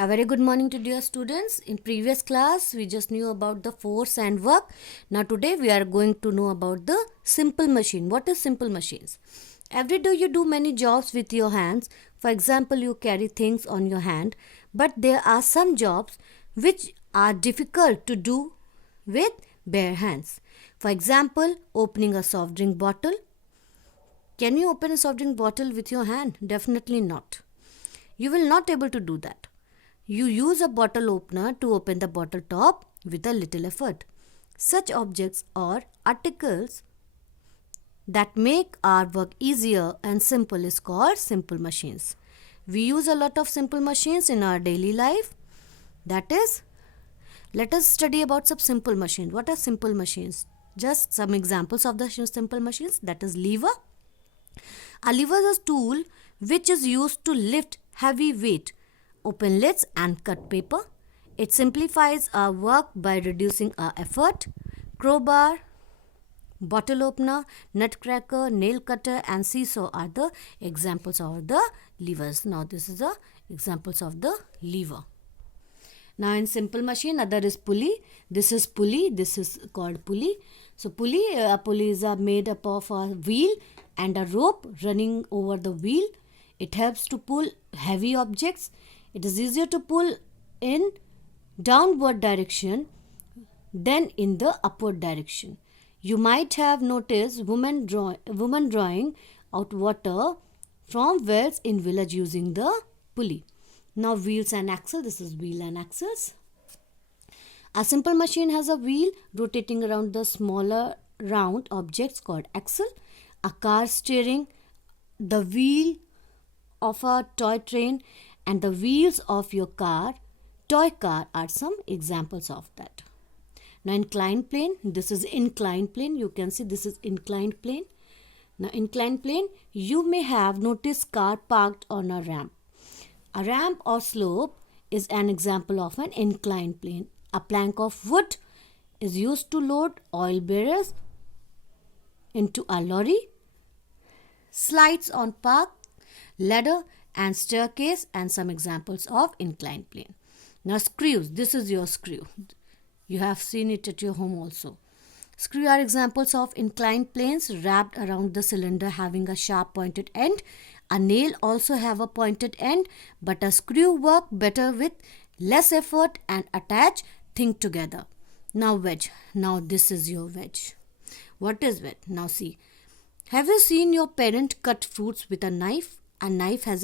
A very good morning to dear students. In previous class, we just knew about the force and work. Now today we are going to know about the simple machine. What is simple machines? Every day you do many jobs with your hands. For example, you carry things on your hand. But there are some jobs which are difficult to do with bare hands. For example, opening a soft drink bottle. Can you open a soft drink bottle with your hand? Definitely not. You will not able to do that. You use a bottle opener to open the bottle top with a little effort. Such objects or articles that make our work easier and simple is called simple machines. We use a lot of simple machines in our daily life. That is, let us study about some simple machines. What are simple machines? Just some examples of the simple machines. That is lever. A lever is a tool which is used to lift heavy weight, open lids and cut paper. It simplifies our work by reducing our effort. Crowbar, bottle opener, nutcracker, nail cutter and seesaw are the examples of the levers. Now this is the examples of the lever. Now in simple machine, other is pulley. This is pulley. This is called pulley. So a pulley is made up of a wheel and a rope running over the wheel. It helps to pull heavy objects. It is easier to pull in downward direction than in the upward direction. You might have noticed women drawing out water from wells in village using the pulley. Now wheels and axle. This is wheel and axles. A simple machine has a wheel rotating around the smaller round objects called axle. A car steering, the wheel of a toy train and the wheels of your toy car are some examples of that. Now inclined plane, this is inclined plane. You can see this is inclined plane. Now inclined plane, you may have noticed car parked on a ramp. A ramp or slope is an example of an inclined plane. A plank of wood is used to load oil barrels into a lorry. Slides on park, ladder and staircase and some examples of inclined plane. Now screws, this is your screw. You have seen it at your home also. Screw are examples of inclined planes wrapped around the cylinder having a sharp pointed end. A nail also have a pointed end, but a screw work better with less effort and attach things together. Now wedge. Now this is your wedge. What is wedge? Now see. Have you seen your parent cut fruits with a knife? A knife has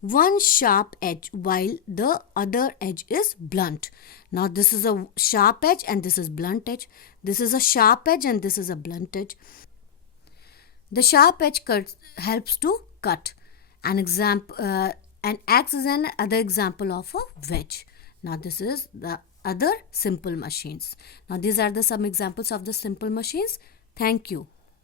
one sharp edge while the other edge is blunt. Now this is a sharp edge and this is blunt edge. This is a sharp edge and this is a blunt edge. The sharp edge helps to cut. An axe is another example of a wedge. Now this is the other simple machines. Now these are some examples of the simple machines. Thank you.